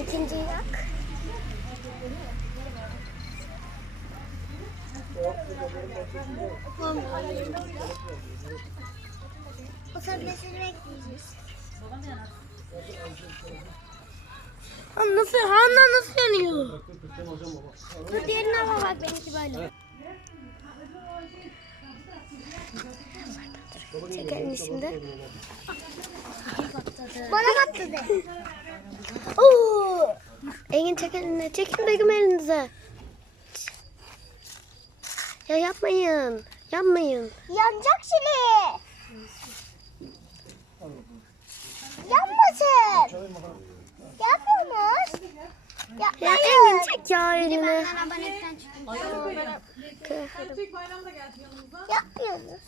İkinciyi bak. O sabresini bekleyeceğiz. Lan nasıl? Handan nasıl yanıyor? Dur diğerine bak bak benimki böyle. Çek elini şimdi. Bana battı de. Oo. Engin çek elini. Çekin Begüm elinize. Ya yapmayın. Yapmayın. Yanacak şimdi. Yanmasın. Yapmıyorsunuz. Ya Engin çek ya elini. Yapmıyorsunuz.